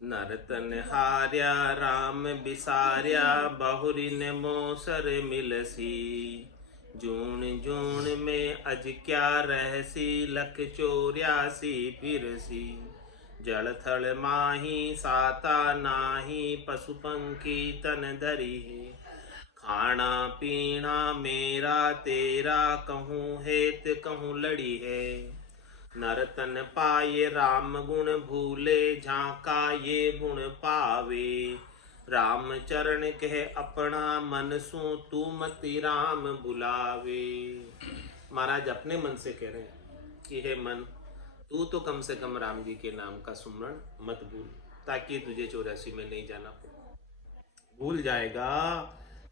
नरतन हार्या राम बिसार्या, बहुरी ने मोसर मिलसी। जून जून में अज क्या रहसी, लख चौरासी फिरसी। जल थल माही साता नाही, पशु पंखी तन धरी है। खाना पीना मेरा तेरा, कहूँ हेत कहूँ लड़ी है। नरतन पाये राम गुण भूले, झांका ये गुण पावे। राम चरण कह अपना मन सू, तू मति राम बुलावे। महाराज अपने मन से कह रहे हैं कि हे मन, तू तो कम से कम राम जी के नाम का सुमरण मत भूल, ताकि तुझे 84 में नहीं जाना पड़े। भूल जाएगा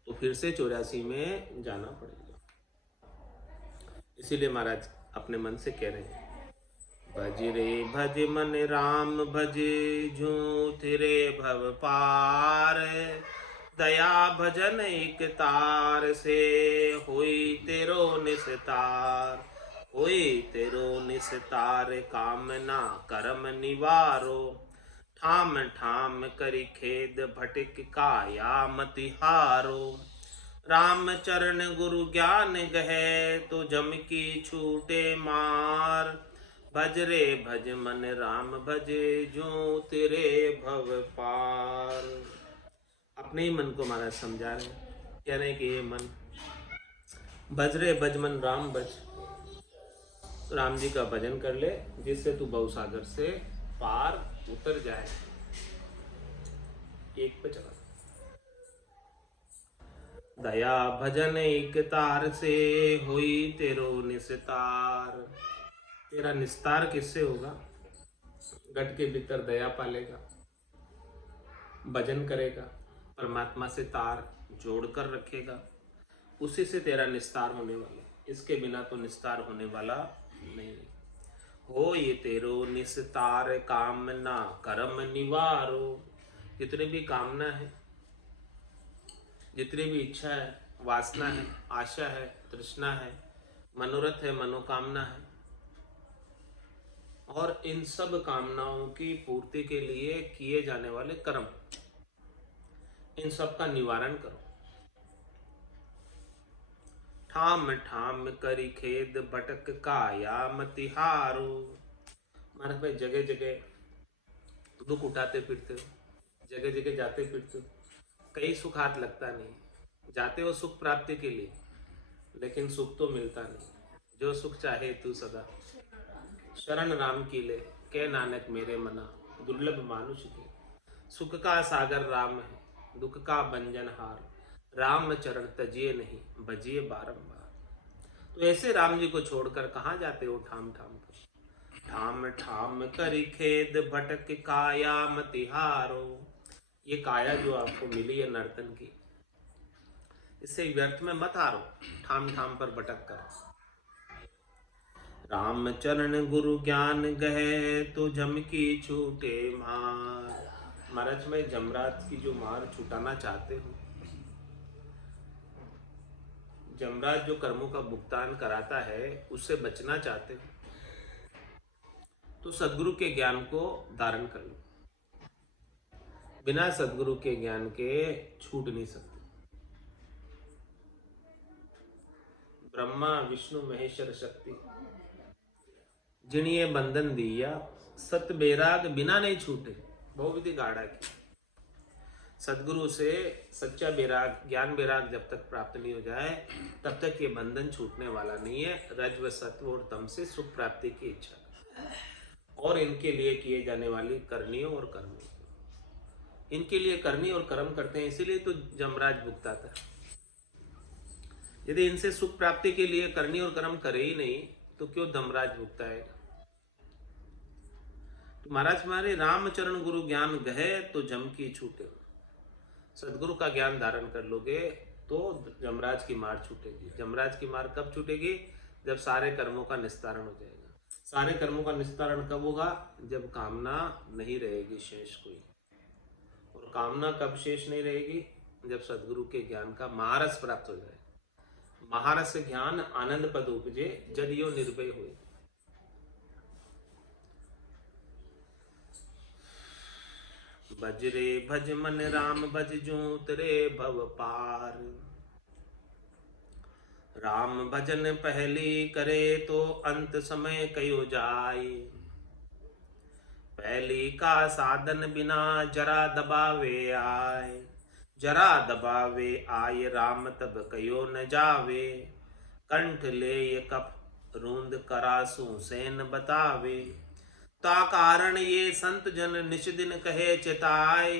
तो फिर से 84 में जाना पड़ेगा। इसीलिए महाराज अपने मन से कह रहे हैं, भज रे भज मन राम भजे, झूठ रे भव पार। दया भजन एक तार से, होई तेरो निस्तार। होई तेरो निस्तार, कामना कर्म निवारो। ठाम ठाम करि खेद, भटक काया मति हारो। राम चरण गुरु ज्ञान गहे, तो जम की छूटे मार। भज रे भज मन राम भजे, जो तेरे भव पार। अपने ही मन को महाराज समझा रहे हैं, कह रहे हैं कि ये मन, भज रे भज मन राम भज। राम जी का भजन कर ले, जिससे तू भवसागर से पार उतर जाए। एक पे चला। दया भजन एक तार से, हुई तेरो निस्तार। तेरा निस्तार किससे होगा? गट के भीतर दया पालेगा, भजन करेगा, परमात्मा से तार जोड़कर रखेगा, उसी से तेरा निस्तार होने वाला। इसके बिना तो निस्तार होने वाला नहीं। हो ये तेरो निस्तार, कामना कर्म निवारो। जितनी भी कामना है, जितनी भी इच्छा है, वासना है, आशा है, तृष्णा है, मनोरथ है, मनोकामना है, और इन सब कामनाओं की पूर्ति के लिए किए जाने वाले कर्म, इन सब का निवारण करो। ठाम ठाम करी खेद, भटक काया मति हारो। महाराज भाई, जगह जगह दुख उठाते फिरते हो, जगह जगह जाते फिरते हो, कहीं सुख हाथ लगता नहीं। जाते हो सुख प्राप्ति के लिए, लेकिन सुख तो मिलता नहीं। जो सुख चाहे तू सदा, शरण राम की ले, कह नानक मेरे मना। दुर्लभ मानुष की, सुख का सागर राम है, दुख का भंजन हार। राम चरण तजिए नहीं, भजिए बारंबार। तो ऐसे राम जी को छोड़कर कहाँ जाते हो ठाम ठाम कर। ठाम ठाम करी खेद, भटक काया मति हारो। ये काया जो आपको मिली है नर्तन की, इससे व्यर्थ में मत हारो, ठाम ठाम पर भटक कर। राम चरण गुरु ज्ञान गहे, तो जम की छूटे मार। महाराज, मैं जमराज की जो मार छुटाना चाहते हो, जमराज जो कर्मों का भुगतान कराता है, उससे बचना चाहते हो, तो सदगुरु के ज्ञान को धारण कर लो। बिना सदगुरु के ज्ञान के छूट नहीं सकते। ब्रह्मा विष्णु महेश्वर शक्ति, जिन्हें बंधन दिया, सत बेराग बिना नहीं छूटे। बहुविधि गाढ़ा की, सदगुरु से सच्चा बेराग, ज्ञान बेराग जब तक प्राप्त नहीं हो जाए, तब तक ये बंधन छूटने वाला नहीं है। रज व सत्व और तम से सुख प्राप्ति की इच्छा, और इनके लिए किए जाने वाली करनियों और कर्म, इनके लिए करनी और कर्म करते हैं, इसीलिए तो जमराज भुगताता है। यदि इनसे सुख प्राप्ति के लिए करनी और कर्म करे ही नहीं, तो क्यों धमराज भुगताएगा। तो महाराज हमारे रामचरण गुरु ज्ञान गहे, तो जम की छूटे। सदगुरु का ज्ञान धारण कर लोगे तो जमराज की मार छूटेगी। जमराज की मार कब छूटेगी? जब सारे कर्मों का निस्तारण हो जाएगा। सारे कर्मों का निस्तारण कब होगा? जब कामना नहीं रहेगी शेष कोई। और कामना कब शेष नहीं रहेगी? जब सदगुरु के ज्ञान का महारस प्राप्त हो जाए। महारस ज्ञान आनंद पद उपजे, जदियो निर्भय हुए। बजरे भज मन राम भज जूं उतरे भव पार। राम भजन पहली करे तो अंत समय कयो जाए। पहली का साधन बिना जरा दबावे आए। जरा दबावे आए राम तब कयो न जावे। कंठ ले ये कप रूंद करासू सेन बतावे। ता कारण ये संत जन निश दिन कहे चिताए।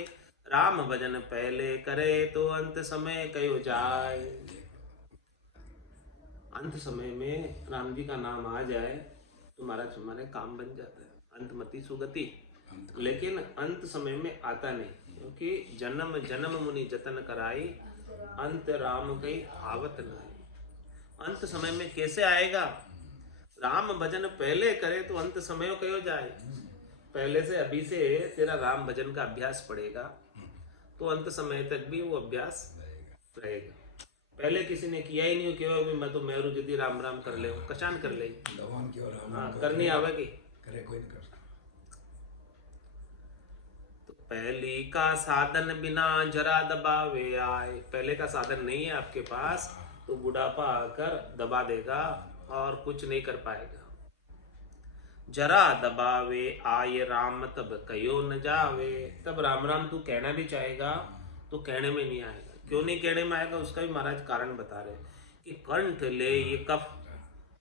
राम भजन पहले करे तो अंत समय कयो जाए। अंत समय में राम जी का नाम आ जाए तो महाराज हमारे काम बन जाता है, अंतमति सुगति। लेकिन अंत समय में आता नहीं, क्योंकि जन्म जन्म मुनि जतन कराई, अंत राम कई आवत नहीं। अंत समय में कैसे आएगा? राम भजन पहले करे तो अंत समय कयो जाए। पहले से अभी से तेरा राम भजन का अभ्यास पड़ेगा तो अंत समय तक भी वो अभ्यास रहेगा। पहले किसी ने किया ही नहीं, क्यों भी मैं तो मेरू यदि राम राम कर ले, कशान कर ले, करनी आवेगी, करे कोई नहीं कर सकता। तो पहली का साधन बिना जरा दबावे आए। पहले का साधन नहीं है आपके पास तो बुढ़ापा आकर दबा देगा और कुछ नहीं कर पाएगा। जरा दबावे आए राम तब कयो न जावे। तब राम राम तू कहना भी चाहेगा तो कहने में नहीं आएगा। क्यों नहीं कहने में आएगा उसका भी महाराज कारण बता रहे कि कंठ ले ये कफ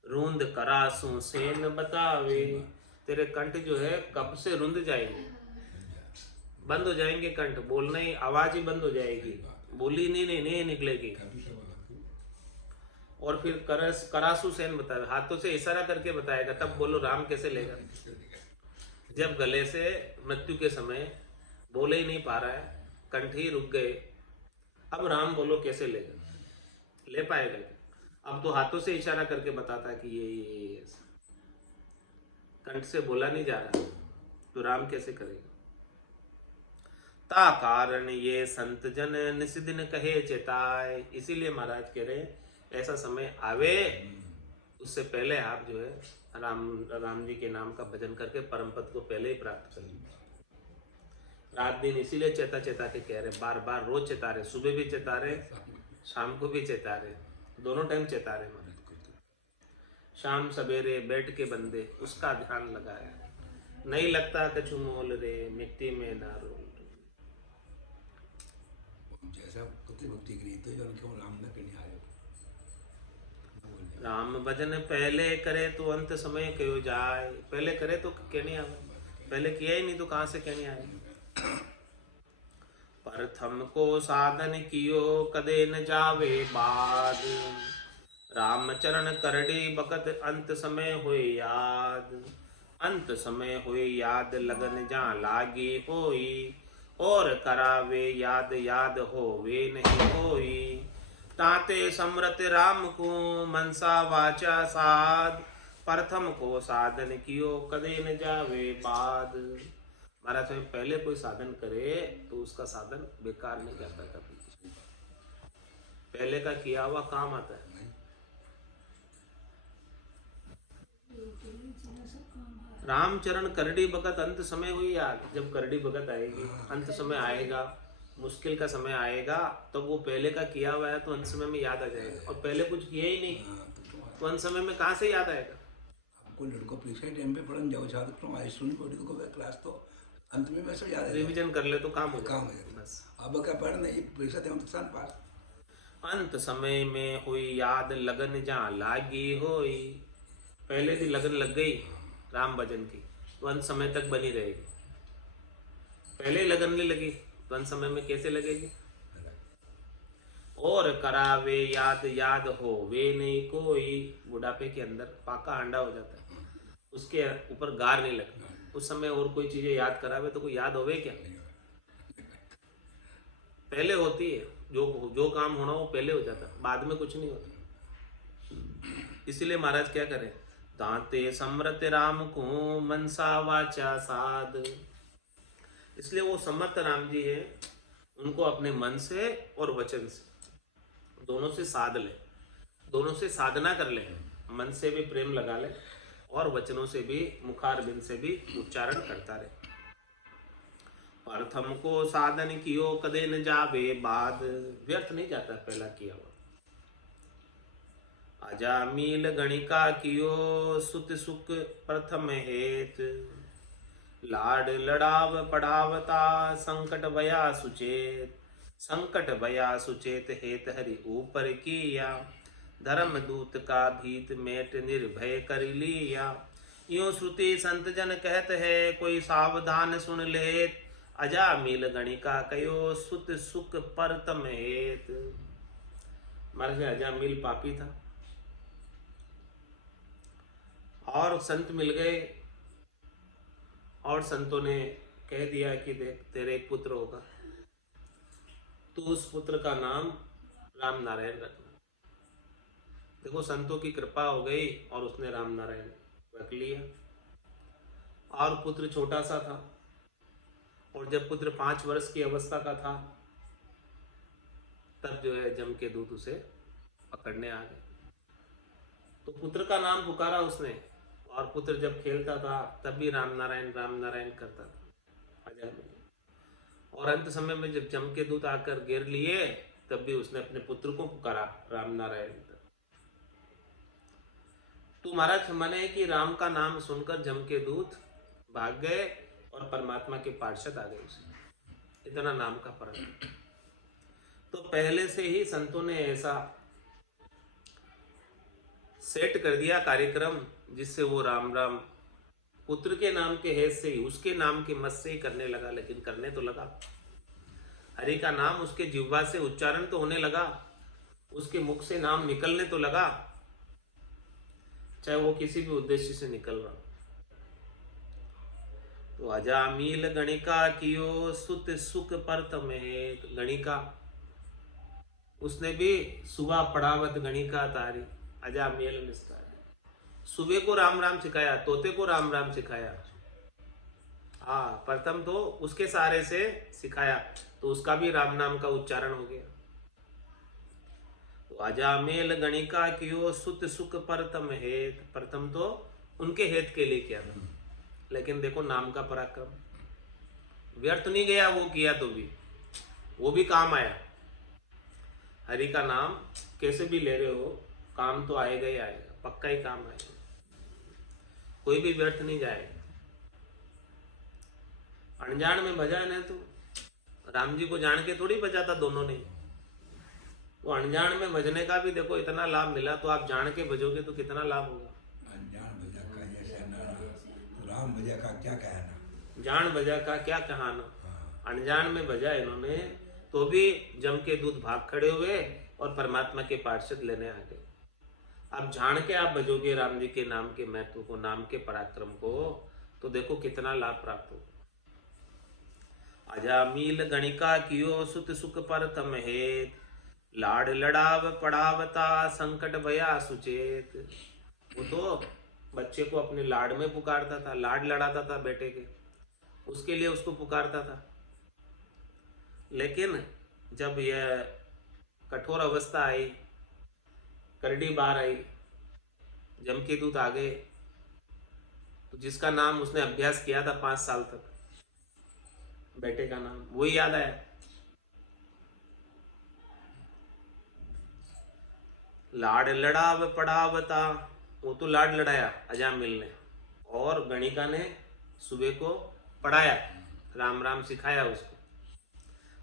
रूंद करासू सेन बतावे। तेरे कंठ जो है कफ से रुंध जाएंगे, बंद हो जाएंगे कंठ, बोलना ही आवाज ही बंद हो जाएगी, बोली नहीं निकलेगी। और फिर करासू सेन बतावे, हाथों से इशारा करके बताएगा, तब बोलो राम कैसे लेगा। जब गले से मृत्यु के समय बोले ही नहीं पा रहा है, कंठ ही रुक गए, अब राम बोलो कैसे लेगा, ले पाएगा? अब तो हाथों से इशारा करके बताता है कि ये कंठ से बोला नहीं जा रहा, तो राम कैसे करेगा? ता कारण ये संत जन निस दिन कहे चेताए। इसीलिए महाराज कह रहे ऐसा समय आवे उससे पहले आप जो है राम जी के नाम का भजन करके परम पद को पहले ही प्राप्त कर लीजिए। रात दिन इसीलिए चेता चेता के कह रहे, बार बार रोज चेता रहे, सुबह भी चेता रहे, शाम को भी चेता रहे, दोनों टाइम चेता रहे। शाम सवेरे बैठ के बंदे उसका ध्यान लगाया, नहीं लगता कछु मोल रे मिट्टी में ना रोल। जैसा भक्ति करी तो क्यों राम न करने आए। राम भजन पहले करे तो अंत समय कयो जाए। पहले करे तो कहने आवे, पहले किया ही नहीं तो कहां से कहने आए। प्रथम को साधन कियो कदे न जावे बाद। राम चरण करड़ी बकत अंत समय होए याद। अंत समय होए याद लगन जा लागी होई। और करावे याद याद होवे नहीं होई। ताते समरत राम को मनसा वाचा साध। प्रथम को साधन कियो कदे न जावे बाद। महाराज स्वयं पहले कोई साधन करे तो उसका साधन बेकार नहीं जाता कभी, पहले का किया हुआ काम आता है। रामचरण करड़ी बकत अंत समय हुई याद। जब करड़ी बकत आएगी, अंत समय आएगा, मुश्किल का समय आएगा, तो वो पहले का किया हुआ है तो अंत समय में याद आ जाएगा। और पहले कुछ किया ही नहीं तो अंत समय में कहाँ से याद आएगा? आपको लड़कों परीक्षा टाइम पे पढ़ने जाओ, छात्र तो आई सुन पढ़ी तो क्लास तो अंत में वैसे याद है, रिवीजन कर ले तो काम हो बस। अब क्या पढ़ना ये परीक्षा टाइम तो सान पास। अंत समय में हुई याद लगन जहाँ लागी होई। पहले भी लगन लग गई राम भजन की तो अंत समय तक बनी रहेगी। पहले ही लगन नहीं लगी तो अंत समय में कैसे लगेगी? और करावे याद याद हो वे नहीं कोई। बुढ़ापे के अंदर पाका अंडा हो जाता है, उसके ऊपर गार नहीं लगता। उस समय और कोई चीजें याद करावे तो कोई याद होवे क्या? पहले होती है, जो काम होना वो पहले हो जाता, बाद में कुछ नहीं होता। इसीलिए महाराज क्या करें, दांते समरत राम को मनसा वाचा साध। इसलिए वो समर्थ राम जी है, उनको अपने मन से और वचन से दोनों से साध ले, दोनों से साधना कर ले। मन से भी प्रेम लगा ले और वचनों से भी, मुखार बिंद से भी उच्चारण करता रहे। प्रथम को साधन कियो कदे न जावे बाद, व्यर्थ नहीं जाता पहला किया हुआ। अजामिल गणिका कियो सुत सुख प्रथम हेत, लाड लड़ाव पढ़ावता संकट भया सुचेत, संकट भया सुचेत हेत हरि ऊपर किया, धर्म दूत का भीत मेट निर्भय कर लिया। यूं श्रुति संत जन कहत है कोई सावधान सुन लेत, अजामिल गणिका कयो सुत सुख परतम हेत। महाराज अजामिल पापी था और संत मिल गए और संतों ने कह दिया कि देख तेरे एक पुत्र होगा, तू उस पुत्र का नाम राम नारायण रखना। देखो संतों की कृपा हो गई और उसने राम नारायण रख लिया। और पुत्र छोटा सा था और जब पुत्र 5 वर्ष की अवस्था का था तब जो है जम के दूत उसे पकड़ने आ गए। तो पुत्र का नाम पुकारा उसने और पुत्र जब खेलता था तब भी राम नारायण करता था अजामिल। और अंत समय में जब जम के दूत आकर घेर लिए तब भी उसने अपने पुत्र को पुकारा राम नारायण। तो महाराज माने है कि राम का नाम सुनकर जम के दूत भाग गए और परमात्मा के पार्षद आ गए उसे, इतना नाम का फर्क। तो पहले से ही संतों ने ऐसा सेट कर दिया कार्यक्रम जिससे वो राम राम पुत्र के नाम के हैज से ही, उसके नाम के मत से ही करने लगा। लेकिन करने तो लगा, हरि का नाम उसके जिह्वा से उच्चारण तो होने लगा, उसके मुख से नाम निकलने तो लगा, चाहे वो किसी भी उद्देश्य से निकल रहा। तो अजामिल गणिका कियो सुत सुख परतम हेत, गणिका उसने भी सुबह पढ़ावत गणिका तारी, अजामिल निस्तारी। सुबह को राम राम सिखाया, तोते को राम राम सिखाया। हाँ, प्रथम तो उसके सहारे से सिखाया तो उसका भी राम नाम का उच्चारण हो गया। तो अजामिल गणिका कियो सुत सुख परतम हेत, प्रथम तो उनके हेत के लिए किया था, लेकिन देखो नाम का पराक्रम व्यर्थ नहीं गया, वो किया तो भी वो भी काम आया। हरि का नाम कैसे भी ले रहे हो, काम तो आएगा ही आएगा, पक्का ही काम आएगा, कोई भी व्यर्थ नहीं जाएगा। अनजान में भजा है ना, तो राम जी को जान के थोड़ी भजा था दोनों ने। तो अनजान में भजने का भी देखो इतना लाभ मिला, तो आप जान के भजोगे तो कितना लाभ होगा। अनजान भजा का जैसे नाना, राम भजा का क्या कहना, जान भजा का क्या कहाना। अनजान में भजा इन्होंने तो भी जम के दूत भाग खड़े हुए और परमात्मा के पार्षद लेने आ गए। अब जान के आप भजोगे राम जी के नाम के महत्व को, नाम के पराक्रम को, तो देखो कितना लाभ प्राप्त हो। अजामिल गणिका कियो सुत सुख परतम हेत, लाड लड़ाव पढ़ावता संकट भया सुचेत। वो तो बच्चे को अपने लाड में पुकारता था, लाड लड़ाता था बेटे के, उसके लिए उसको पुकारता था। लेकिन जब यह कठोर अवस्था आई, करड़ी बार आई, जम के दूत आ गए, तो जिसका नाम उसने अभ्यास किया था 5 साल तक, बेटे का नाम वही याद आया। लाड लड़ाव पढ़ावता, वो तो लाड लड़ाया अजामिल ने, और गणिका ने सुबह को पढ़ाया, राम राम सिखाया उसको।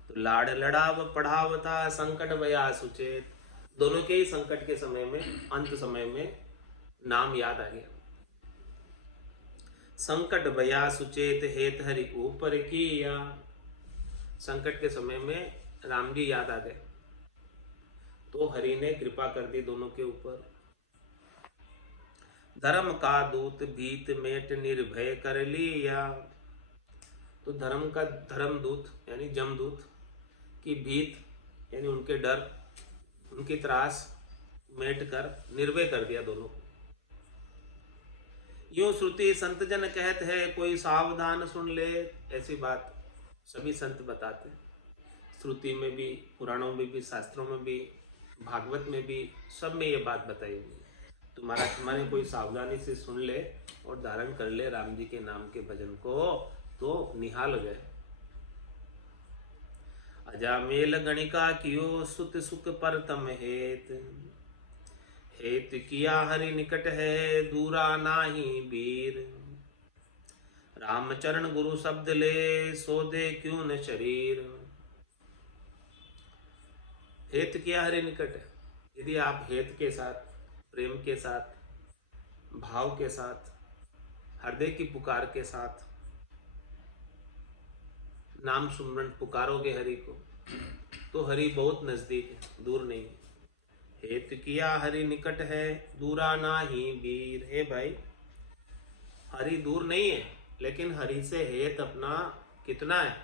तो लाड लड़ाव पढ़ावता संकट भया सुचेत, दोनों के ही संकट के समय में, अंत समय में नाम याद आ गया। संकट भया सुचेत हेत हरि ऊपर किया, संकट के समय में राम जी याद आ गए तो हरि ने कृपा कर दी दोनों के ऊपर। धर्म का दूत भीत मेट निर्भय कर लिया, तो धर्म का धर्म दूत यानी जमदूत की भीत यानी उनके डर, उनकी त्रास मेट कर निर्भय कर दिया दोनों को। यूं श्रुति संत जन कहत है कोई सावधान सुन ले, ऐसी बात सभी संत बताते हैं। श्रुति में भी, पुराणों में भी, शास्त्रों में भी, भागवत में भी, सब में ये बात बताई हुई है। तुम्हारे कोई सावधानी से सुन ले और धारण कर ले राम जी के नाम के भजन को, तो निहाल हो जाए। अजामेल गणिका कियो सुत सुख पर तम हेत। हेत किया हरि निकट है दूरा नाही वीर। रामचरण गुरु शब्द ले सो दे क्यों न शरीर। हेत किया हरि निकट है। यदि आप हेत के साथ, प्रेम के साथ, भाव के साथ, हृदय की पुकार के साथ नाम सुमरन पुकारोगे हरि को, तो हरि बहुत नजदीक है, दूर नहीं। हेत किया हरि निकट है दूरा नाही वीर। हे भाई, हरि दूर नहीं है, लेकिन हरि से हेत अपना कितना है,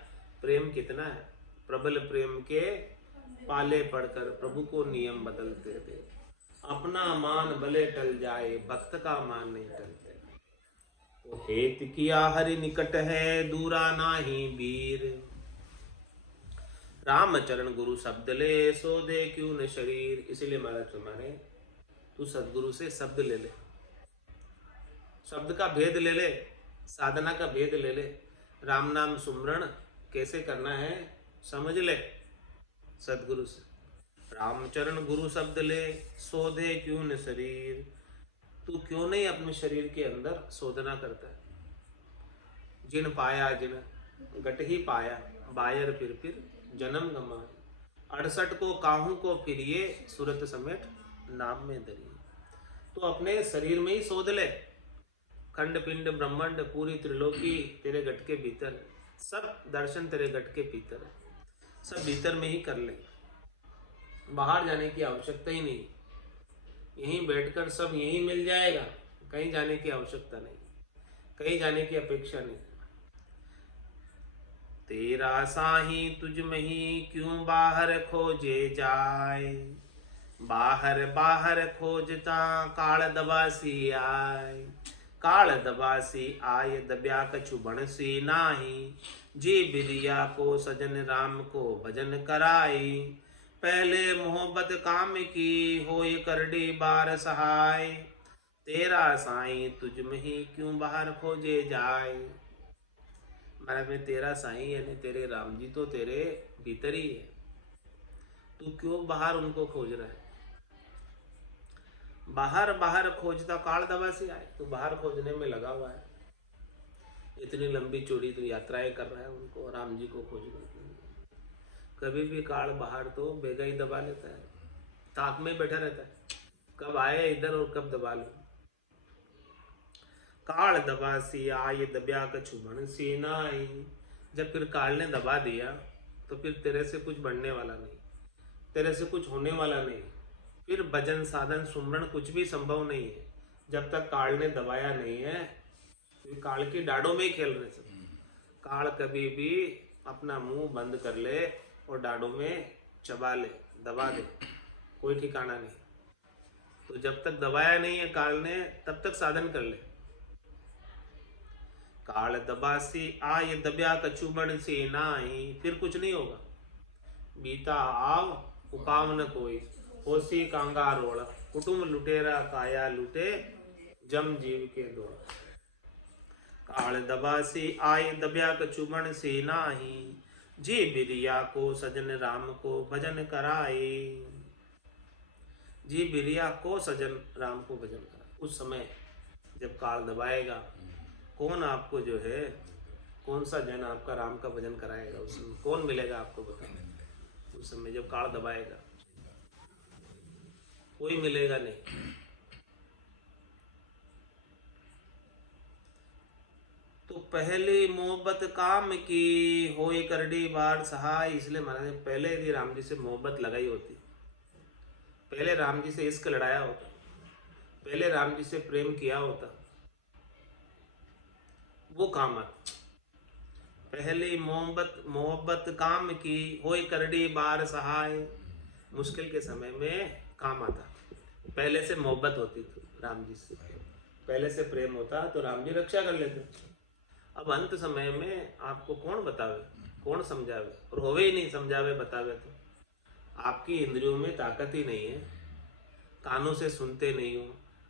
प्रेम कितना है। प्रबल प्रेम के पाले पड़कर प्रभु को नियम बदलते थे। अपना मान भले टल जाए, भक्त का मान नहीं टलते। तो हेत किया हरि निकट है दूरा नाही वीर। रामचरण गुरु शब्द ले सो दे क्यों न शरीर। इसलिए महाराज तुम्हारे, तू सदगुरु से शब्द ले ले, शब्द का भेद ले ले, साधना का भेद ले ले। राम नाम सुमरण कैसे करना है समझ ले सदगुरु से। रामचरण गुरु शब्द ले शोधे क्यों न शरीर। तू क्यों नहीं अपने शरीर के अंदर शोधना करता है। जिन पाया जिन गट ही पाया, बायर फिर जन्म गमाए। 68 को काहू को फिरिए, सूरत समेट नाम में दरिए। तो अपने शरीर में ही शोध ले। खंड पिंड ब्रह्मांड पूरी त्रिलोकी तेरे गट के भीतर है। सब दर्शन तेरे गट के भीतर है, सब भीतर में ही कर ले। बाहर जाने की आवश्यकता ही नहीं। यहीं बैठकर सब यहीं मिल जाएगा, कहीं जाने की आवश्यकता नहीं, कहीं जाने की अपेक्षा नहीं। तेरा साही तुझ में ही क्यों बाहर खोजे जाए। बाहर बाहर खोजता काल दबासी आए। काल दबासी आय दब्या कछु बनसी नाही। जी बिरिया को सजन राम को भजन कराई। पहले मोहब्बत काम की होय करडी बार सहाय। तेरा साईं तुझ में ही क्यों बाहर खोजे जाए। महाराज में तेरा साईं यानी तेरे राम जी तो तेरे भीतर ही है, तू क्यों बाहर उनको खोज रहा है। बाहर बाहर खोजता काल दबासी आए, तू बाहर खोजने में लगा हुआ है। इतनी लंबी चौड़ी तू यात्राएं कर रहा है उनको, राम जी को खोजने के लिए। कभी भी काल बाहर तो बेगा ही दबा लेता है, ताक में बैठा रहता है, कब आए इधर और कब दबा लो। काल दबासी आए दब्या कछु बनसी नाई। जब फिर काल ने दबा दिया तो फिर तेरे से कुछ बनने वाला नहीं, तेरे से कुछ होने वाला नहीं। फिर भजन साधन सुमरण कुछ भी संभव नहीं है जब तक काल ने दबाया नहीं है। फिर काल की डाड़ों में ही खेल रहे सब। काल कभी भी अपना मुंह बंद कर ले और डाड़ों में चबा ले, दबा दे, कोई ठिकाना नहीं। तो जब तक दबाया नहीं है काल ने, तब तक साधन कर ले। काल दबासी आय दब्या कछु बनसी नाई। फिर कुछ नहीं होगा। बीता आव उपाव न कोई, होसी कांगारोड़ा। कुटुंब लुटेरा काया लुटे, जम जीव के दो। काल दबासी आय दब्या कछु बनसी नाही। जी बिरिया को सजन राम को भजन कराए। जी बिरिया को सजन राम को भजन कराए। उस समय जब काल दबाएगा, कौन आपको जो है, कौन सा जन आपका राम का भजन कराएगा। उस समय कौन मिलेगा आपको, बताओ। उस समय जब काल दबाएगा कोई मिलेगा नहीं। तो पहले मोहब्बत काम की होए करडी बार सहाय। इसलिए महाराज पहले यदि राम जी से मोहब्बत लगाई होती, पहले राम जी से इश्क लड़ाया होता, पहले राम जी से प्रेम किया होता, वो काम आता। पहले मोहब्बत काम की होए करडी बार सहाय। मुश्किल के समय में काम आता। पहले से मोहब्बत होती थी राम जी से, पहले से प्रेम होता तो राम जी रक्षा कर लेते। अब अंत समय में आपको कौन बतावे, कौन समझावे, और होवे ही नहीं समझावे बतावे तो। आपकी इंद्रियों में ताकत ही नहीं है, कानों से सुनते नहीं हो,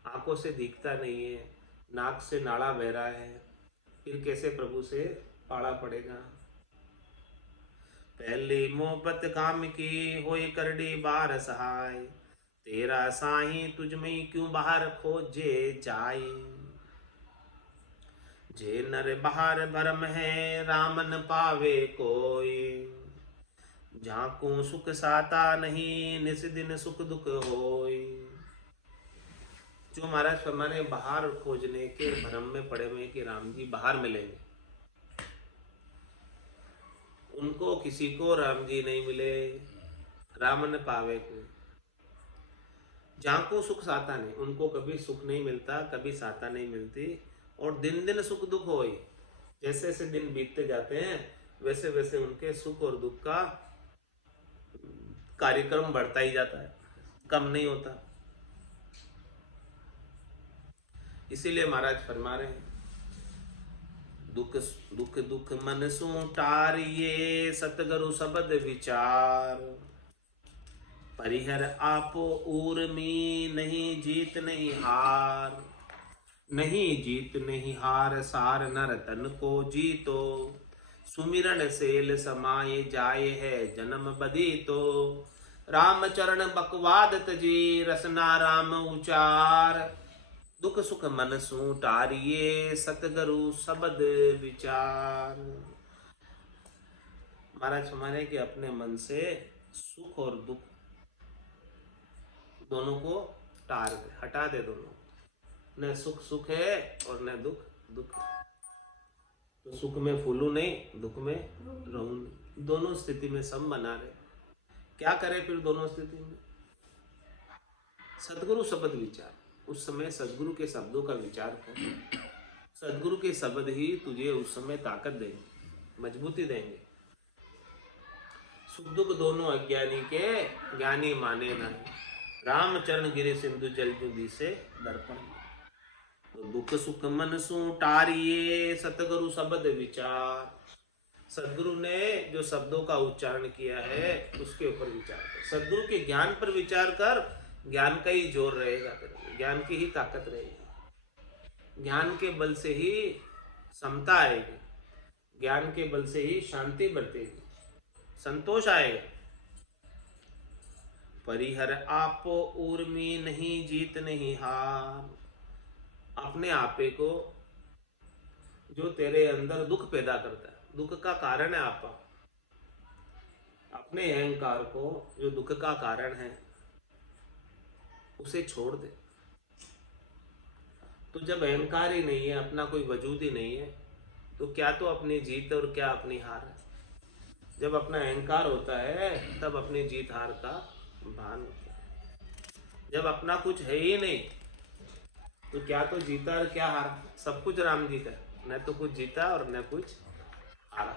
आंखों से दिखता नहीं है, नाक से नाड़ा बह रहा है, फिर कैसे प्रभु से पाड़ा पड़ेगा। पहली मोहब्बत काम की होई करड़ी बार सहाय, तेरा साही तुझ में क्यों बाहर खोजे जाए। जे नर बाहर भरम है राम न पावे कोई, झांकू सुख साता नहीं निस दिन सुख दुख होई। जो महाराज फरमाने बाहर खोजने के भ्रम में पड़े हुए कि राम जी बाहर मिलेंगे, उनको किसी को राम जी नहीं मिले, राम न पावे को। झांकू सुख साता नहीं, उनको कभी सुख नहीं मिलता, कभी साता नहीं मिलती। और दिन दिन सुख दुख होई, जैसे जैसे दिन बीतते जाते हैं वैसे वैसे उनके सुख और दुख का कार्यक्रम बढ़ता ही जाता है, कम नहीं होता। इसीलिए महाराज फरमा रहे हैं, दुख दुख दुख मन सु टारिये सतगुरु शब्द विचार, परिहर आपो ऊर्मी नहीं जीत नहीं हार। नहीं जीत नहीं हार सार नर तन को जीतो, सुमिरन सेल समाये जाए है जन्म बदी तो। राम चरण बकवाद तजी रसना राम उचार, दुख सुख मन सु टारिये सतगुरु शब्द विचार। महाराज हमारे कि अपने मन से सुख और दुख दोनों को टार दे, हटा दे दोनों। न सुख सुख है और न दुख दुख है। तो सुख में फूलू नहीं, दुख में रहूं नहीं, दोनों स्थिति में सम बना रहे। क्या करे फिर दोनों स्थिति में? सदगुरु शब्द विचार, उस समय सदगुरु के शब्दों का विचार कर। सदगुरु के शब्द ही तुझे उस समय ताकत देंगे, मजबूती देंगे। सुख दुख दोनों अज्ञानी के, ज्ञानी माने नहीं। रामचरण गिरे सिंधु जल जुगी से दर्पण। तो दुख सुख मन सु टारिये सतगुरु शब्द विचार। सदगुरु ने जो शब्दों का उच्चारण किया है उसके ऊपर विचार कर। सदगुरु के ज्ञान पर विचार कर, ज्ञान का ही जोर रहेगा, ज्ञान की ही ताकत रहेगी। ज्ञान के बल से ही समता आएगी, ज्ञान के बल से ही शांति बरतेगी, संतोष आएगा। परिहर आपो उर्मी नहीं जीत नहीं हार। अपने आपे को जो तेरे अंदर दुख पैदा करता है, दुख का कारण है आपा, अपने अहंकार को जो दुख का कारण है उसे छोड़ दे। तो जब अहंकार ही नहीं है, अपना कोई वजूद ही नहीं है, तो क्या तो अपनी जीत और क्या अपनी हार है। जब अपना अहंकार होता है तब अपनी जीत हार का भान होता है। जब अपना कुछ है ही नहीं तो क्या तो जीता और क्या हारा, सब कुछ राम जी का, न तो कुछ जीता और न कुछ हारा।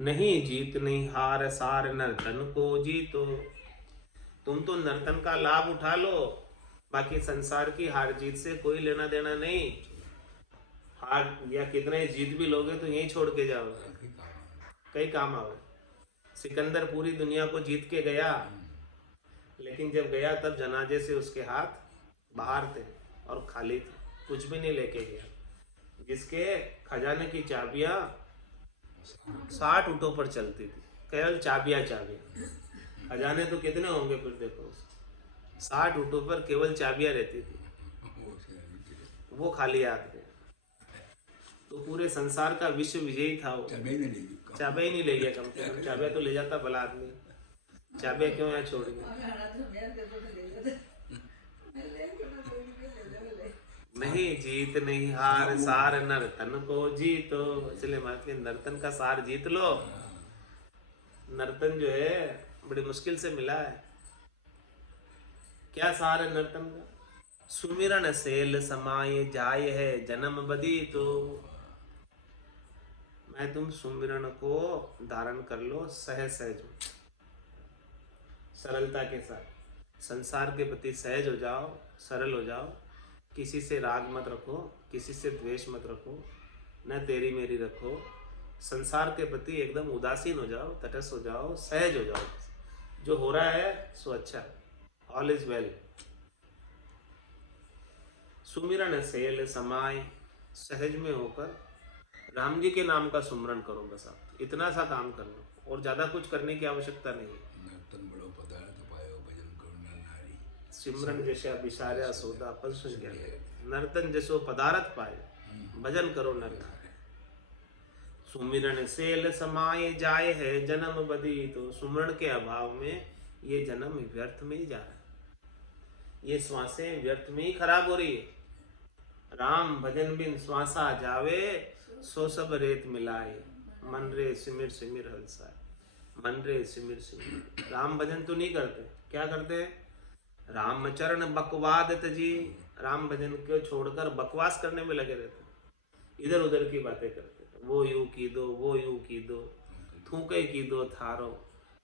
नहीं जीत नहीं हार सार नर्तन को जीतो। तुम तो नर्तन का लाभ उठा लो, बाकी संसार की हार जीत से कोई लेना देना नहीं। हार या कितने जीत भी लोगे तो यहीं छोड़ के जाओगे, कई काम आओगे। सिकंदर पूरी दुनिया को जीत के गया, लेकिन जब गया तब जनाजे से उसके हाथ बाहर थे और खाली थे, कुछ भी नहीं लेके गया। जिसके खजाने की चाबियां 60 ऊँटों पर चलती थी, केवल चाबियां चाबियां। खजाने तो कितने होंगे फिर देखो, 60 ऊँटों पर केवल चाबियां रहती थी, वो खाली हाथ गए। तो पूरे संसार का विश्व विजयी था वो, चाबियां ही नहीं ले गया। कम से कम चाबियां तो ले जाता भला आदमी, चाबियां क्यों यहाँ छोड़ गया। नहीं जीत नहीं हार सार नर्तन को जीतो। इसलिए बात की नर्तन का सार जीत लो। नर्तन जो है बड़ी मुश्किल से मिला है। क्या सार है नर्तन का? सुमिरन सेल समाये जाय है जन्म बदी तो। मैं तुम सुमिरन को धारण कर लो सहज सहज, सरलता के साथ। संसार के प्रति सहज हो जाओ, सरल हो जाओ। किसी से राग मत रखो, किसी से द्वेष मत रखो, न तेरी मेरी रखो। संसार के प्रति एकदम उदासीन हो जाओ, तटस्थ हो जाओ, सहज हो जाओ। जो हो रहा है सो अच्छा, ऑल इज वेल। सुमिरन सेल समाय, सहज में होकर राम जी के नाम का सुमरन करो, बस आप इतना सा काम कर लो, और ज्यादा कुछ करने की आवश्यकता नहीं है। नर्तन बड़ो पदार्थ पायो भजन करो नर नारी। सिमरन जैसा विसार्या सौदा पल सुन गया, नर्तन जैसो पदारथ पाए भजन करो नर नारी। सुमिरन सेल समाये जाए है जन्म बदी, तो सुमरण के अभाव में ये जन्म व्यर्थ में ही जा रहा है, ये श्वासें व्यर्थ में ही खराब हो रही है। राम भजन बिन श्वासा जावे, सो सब रेत मिलाए, मन रे सिमिर सिमिर हलसाए, मन रे सिमिर सिमिर। राम भजन तो नहीं करते, क्या करते हैं? राम चरण बकवाद तजी, राम भजन को छोड़कर बकवास करने में लगे रहते, इधर उधर की बातें करते, वो यूं की दो, वो यूं की दो, थूके की दो थारो,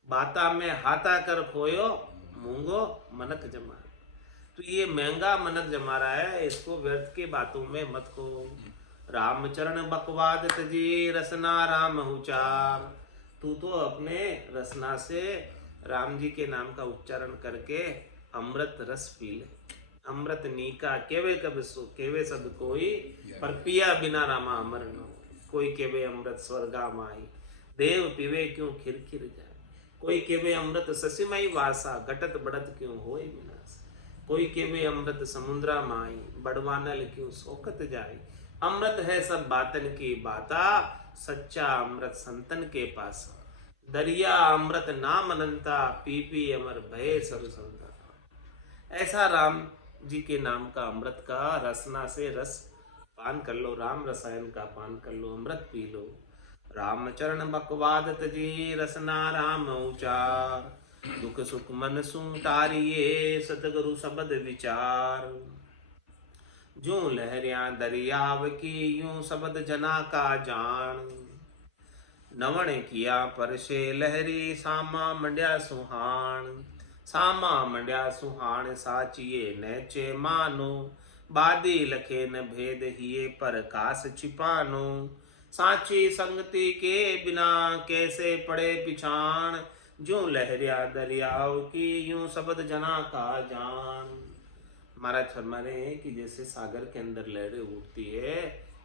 बाता में हाथा कर खोयो, मूंगो मनक जमा। तो ये महंगा मनक जमा रहा है, इसको व्यर्थ की बातों में मत खो। रामचरण बकवाद तजी, रसना राम उचार। तू तो अपने रसना से राम जी के नाम का उच्चारण करके अमृत रस पी ले। अमृत नीका केवे कब सो, केवे सब कोई, पर पिया बिना रामा अमर न हो। कोई केवे अमृत स्वर्गा माई, देव पीवे क्यों खिरखिर जाए। कोई केवे अमृत ससिमई वासा, घटत बढ़त क्यों होए विनाश। कोई केवे अमृत समुद्रा माई, बड़वानल क्यों सोकत जाए। अमृत है सब बातन की बाता, सच्चा अमृत संतन के पास। दरिया अमृत नाम अनंता, पी पी अमर भय सब संता। ऐसा राम जी के नाम का अमृत का रसना से रस पान कर लो, राम रसायन का पान कर लो, अमृत पी लो। राम चरण बकवाद तजी, रसना राम उचार। दुख सुख मन सुन तारिये, सतगुरु शब्द विचार। जो लहरिया दरियाव की, यूं शब्द जना का जान। नवण किया परशे लहरी, सामा मंड्या सुहान। सामा मंड्या सुहान, साचिए नैचे मानो। बादी लखे न भेद हिये, प्रकाश छिपानो। साची संगति के बिना, कैसे पड़े पिछान। जो लहरिया दरियाव की, यूं शब्द जना का जान। महाराज फरमा रहे हैं कि जैसे सागर के अंदर लहरें उठती है,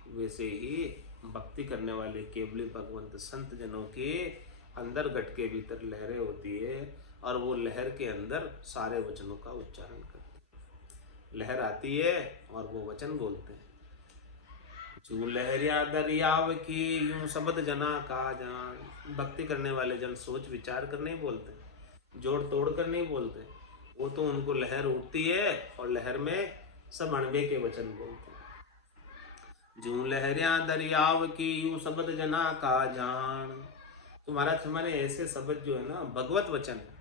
वैसे ही भक्ति करने वाले केवली भगवंत संत जनों के अंदर घट के भीतर लहरें होती है, और वो लहर के अंदर सारे वचनों का उच्चारण करते हैं। लहर आती है और वो वचन बोलते हैं। जो लहरिया दरियाव की, यूं शब्द जना का जान। भक्ति करने वाले जन सोच विचार कर नहीं बोलते, जोड़ तोड़ कर नहीं बोलते, वो तो उनको लहर उठती है और लहर में सब अणबे के वचन बोलते हैं। जो लहरिया दरियाव की, यूं शब्द जना का जान। तो महाराज हमारे ऐसे शब्द जो है ना, भगवत वचन है।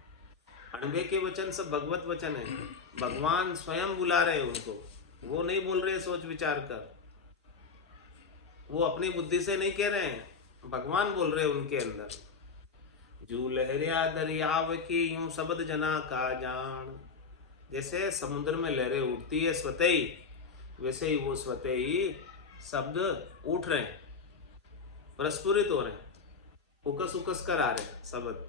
अणबे के वचन सब भगवत वचन है। भगवान स्वयं बुला रहे हैं उनको, वो नहीं बोल रहे सोच विचार कर, वो अपनी बुद्धि से नहीं कह रहे हैं, भगवान बोल रहे हैं उनके अंदर। जो लहरिया दरियाव की, यूं शब्द जना का जान। जैसे समुद्र में लहरें उठती है स्वतः ही, वैसे ही वो स्वतः ही शब्द उठ रहे हैं, प्रस्फुरित हो रहे हैं, उकस उकस कर आ रहे हैं शब्द।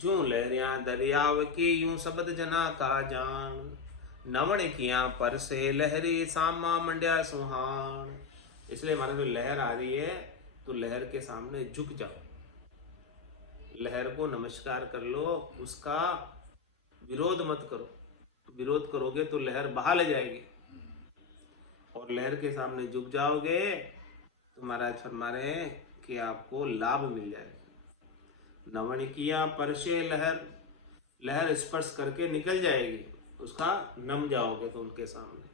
जो लहरिया दरियाव की, यूं शब्द जना का जान। नवण किया पर से लहरी, सामा मंड्या सुहान। इसलिए हमारे जो लहर आ रही है, तो लहर के सामने झुक जाओ, लहर को नमस्कार कर लो, उसका विरोध मत करो। विरोध करोगे तो लहर बहा ले जाएगी, और लहर के सामने झुक जाओगे तो महाराज फरमा रहे हैं कि आपको लाभ मिल जाएगा। नवण किया परशे लहर, लहर स्पर्श करके निकल जाएगी, उसका नम जाओगे तो उनके सामने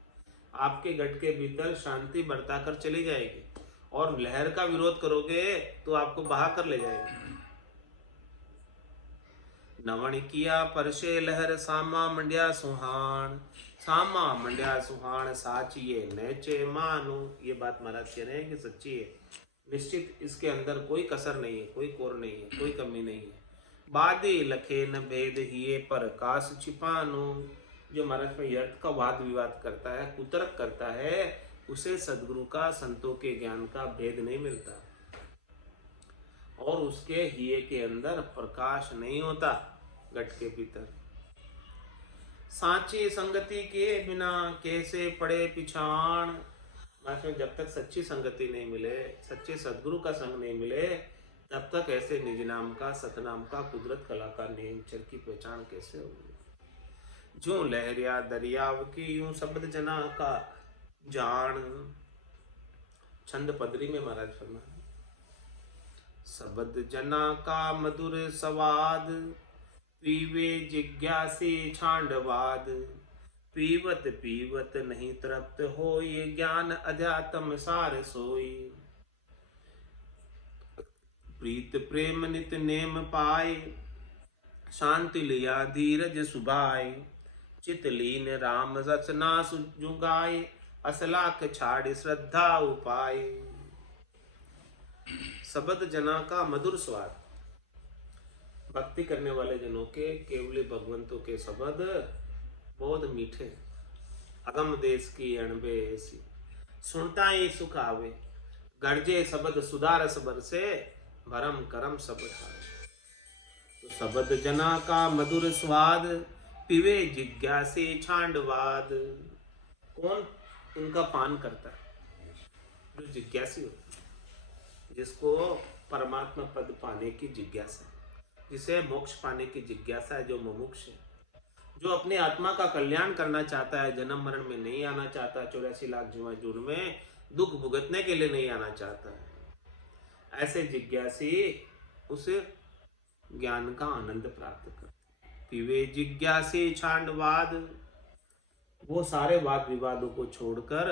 आपके गट के भीतर शांति बरता कर चली जाएगी, और लहर का विरोध करोगे तो आपको बहा कर ले जाएगी। नवण किया परशे लहर, सामा मंड्या सुहान। सामा मंड्या सुहान, साचिए नैचे मानो। ये बात महाराज कह रहे हैं कि सच्ची है, निश्चित इसके अंदर कोई कसर नहीं है, कोई कोर नहीं है, कोई कमी नहीं है। बादे लखे न भेद हिये, प्रकाश छिपानो। जो महाराज में अर्थ का वाद विवाद करता है, कुतर्क करता है, उसे सदगुरु का, संतों के ज्ञान का भेद नहीं मिलता, और उसके हिये के अंदर प्रकाश नहीं होता घट के भीतर। सांची संगति के बिना, कैसे पड़े पिछाण। महाराज में जब तक सच्ची संगति नहीं मिले, सच्चे सदगुरु का संग नहीं मिले, तब तक ऐसे निज नाम का, सतनाम का, कुदरत कला का नियंचर की पहचान कैसे होगी। जो लहरिया दरियाव की यूं शब्द जना का जान। छंद पदरी में महाराज फरमाया, शब्द जना का मधुर स्वाद, पीवे जिज्ञासी छांडवाद। पीवत पीवत नहीं तृप्त हो, ये ज्ञान अध्यात्म सार सोई। प्रीत प्रेम नित नेम पाए, शांति लिया धीरज सुभाए। चित लीन राम रचना सुजुगाए, असलाख छाड़ श्रद्धा उपाय। शब्द जना का मधुर स्वाद, भक्ति करने वाले जनों के केवल भगवंतों के शब्द बहुत मीठे। अगम देश की अणबे ऐसी, सुनता ही सुख आवे। गर्जे शब्द सुधारस बरसे, भरम करम सब खाए। तो शब्द जना का मधुर स्वाद, पीवे जिज्ञासी छांडवाद। कौन इनका पान करता है? जो जिज्ञासी होता है, जिसको परमात्मा पद पाने की जिज्ञासा, जिसे मोक्ष पाने की जिज्ञासा है, जो मुमुक्ष है, जो अपनी आत्मा का कल्याण करना चाहता है, जन्म मरण में नहीं आना चाहता, 84 लाख जून में दुख भुगतने के लिए नहीं आना चाहता है, ऐसे जिज्ञासी उस ज्ञान का आनंद प्राप्त करते। पीवे जिज्ञासी छांडवाद, वो सारे वाद विवादों को छोड़कर,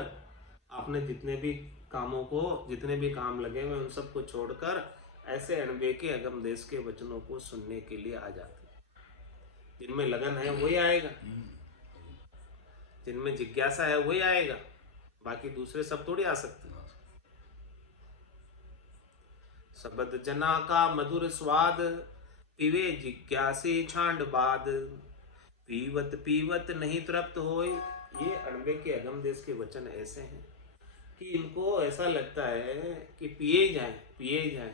आपने जितने भी कामों को, जितने भी काम लगे हुए उन सबको छोड़कर ऐसे अणबे के अगम देश के वचनों को सुनने के लिए आ जाते। जिनमें लगन है वही आएगा, जिनमें जिज्ञासा है वही आएगा, बाकी दूसरे सब थोड़ी आ सकते हैं। शब्द जना का मधुर स्वाद, पीवे जिज्ञासी छांडवाद। पीवत पीवत नहीं तृप्त होय। ये अणबे के अगम देश के वचन ऐसे हैं कि इनको ऐसा लगता है कि पिए जाएं, पिए जाएं।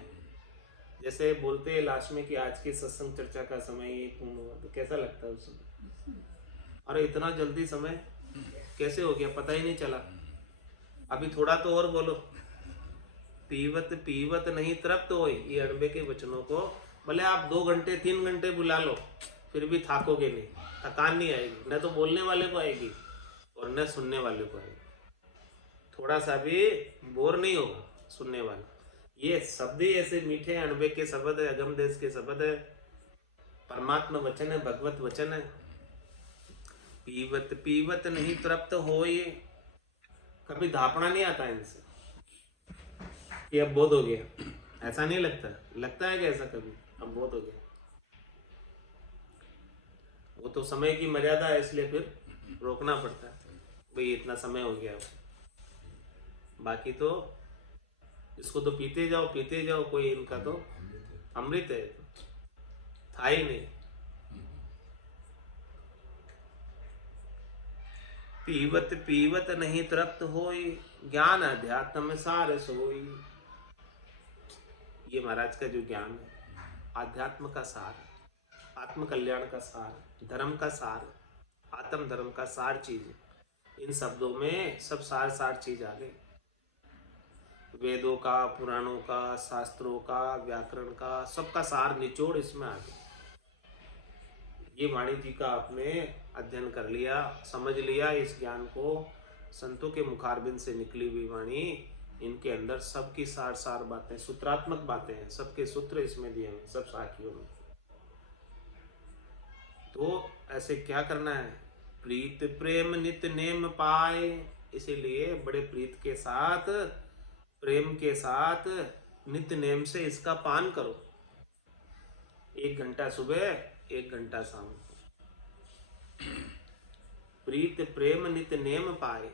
जैसे बोलते हैं लास्ट में कि आज की सत्संग चर्चा का समय ये पूर्ण हुआ, तो कैसा लगता है उस समय? अरे इतना जल्दी समय कैसे हो गया, पता ही नहीं चला। अभी थोड़ा तो और बोलो। पीवत पीवत नहीं तृप्त होय, ये अणबे के वचनों को भले आप 2 घंटे 3 घंटे बुला लो, फिर भी थाकोगे नहीं, थकान नहीं आएगी। न तो बोलने वाले को आएगी और न सुनने वाले को आएगी। थोड़ा सा भी बोर नहीं होगा सुनने वाला। ये शब्द ही ऐसे मीठे हैं, अणबे के शब्द है, अगम देश के शब्द है, परमात्मा वचन है, भगवत वचन है। पीवत पीवत नहीं तृप्त होय, कभी धापना नहीं आता इनसे कि अब बहुत हो गया, ऐसा नहीं लगता। लगता है कि ऐसा कभी अब बहुत हो गया? वो तो समय की मर्यादा है, इसलिए फिर रोकना पड़ता है, भाई इतना समय हो गया। बाकी तो इसको तो पीते जाओ, कोई इनका तो अमृत है, था ही नहीं। पीवत पीवत नहीं तृप्त होय, ज्ञान अध्यात्म सार सोई। ये महाराज का जो ज्ञान है, आध्यात्म का सार, आत्म कल्याण का सार, धर्म का सार, आत्म धर्म का सार चीज है। इन शब्दों में सब सार चीज आ गई। वेदों का, पुराणों का, शास्त्रों का, व्याकरण का, सबका सार निचोड़ इसमें आ गया। ये वाणी जी का आपने अध्ययन कर लिया, समझ लिया इस ज्ञान को, संतों के मुखारबिंद से निकली हुई वाणी, इनके अंदर सबकी सार बातें, सूत्रात्मक बातें हैं, सबके सूत्र इसमें दिए हैं, सब साखियों में। तो ऐसे क्या करना है? प्रीत प्रेम नित नेम पाए। इसीलिए बड़े प्रीत के साथ, प्रेम के साथ, नित्य नेम से इसका पान करो। 1 घंटा सुबह, 1 घंटा शाम। प्रीत प्रेम नित्य नेम पाए,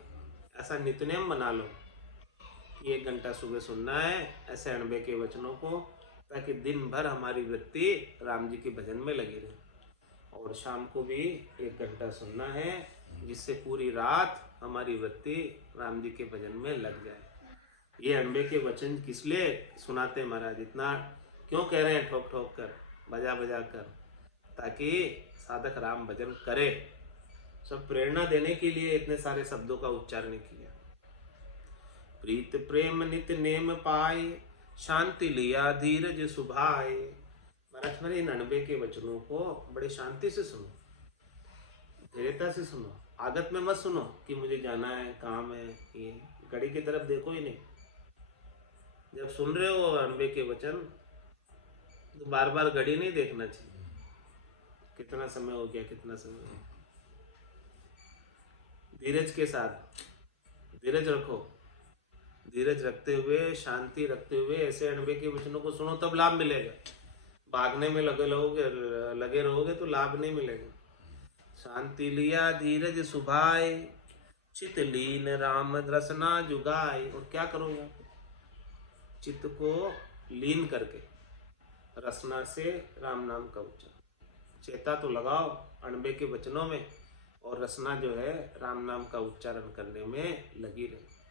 ऐसा नित्य नेम बना लो। 1 घंटा सुबह सुनना है ऐसे अणबे के वचनों को, ताकि दिन भर हमारी वृत्ति राम जी के भजन में लगी रहे। और शाम को भी 1 घंटा सुनना है, जिससे पूरी रात हमारी वृत्ति राम जी के भजन में लग जाए। ये अणबे के वचन किस लिए सुनाते महाराज? इतना क्यों कह रहे हैं ठोक ठोक कर, बजा बजा कर? ताकि साधक राम भजन करे। सब प्रेरणा देने के लिए इतने सारे शब्दों का उच्चारण किया। प्रीत प्रेम नित नेम पाए, शांति लिया धीरज सुभाए। महाराज मेरे इन अनबे के वचनों को बड़े शांति से सुनो, धीरता से सुनो, आदत में मत सुनो कि मुझे जाना है, काम है, ये घड़ी की तरफ देखो ही नहीं। जब सुन रहे हो अनबे के वचन तो बार बार घड़ी नहीं देखना चाहिए, कितना समय हो गया, कितना समय हो गया। धीरज के साथ, धीरज रखो, धीरज रखते हुए, शांति रखते हुए ऐसे अनबे के वचनों को सुनो, तब लाभ मिलेगा। भागने में लगे रहोगे तो लाभ नहीं मिलेगा। शांति लिया धीरज सुभाए, चित लीन राम रसना जुगाए। और क्या करोगे? चित्त को लीन करके रसना से राम नाम का उच्चारण, चेता तो लगाओ अनबे के वचनों में, और रसना जो है राम नाम का उच्चारण करने में लगी रहे।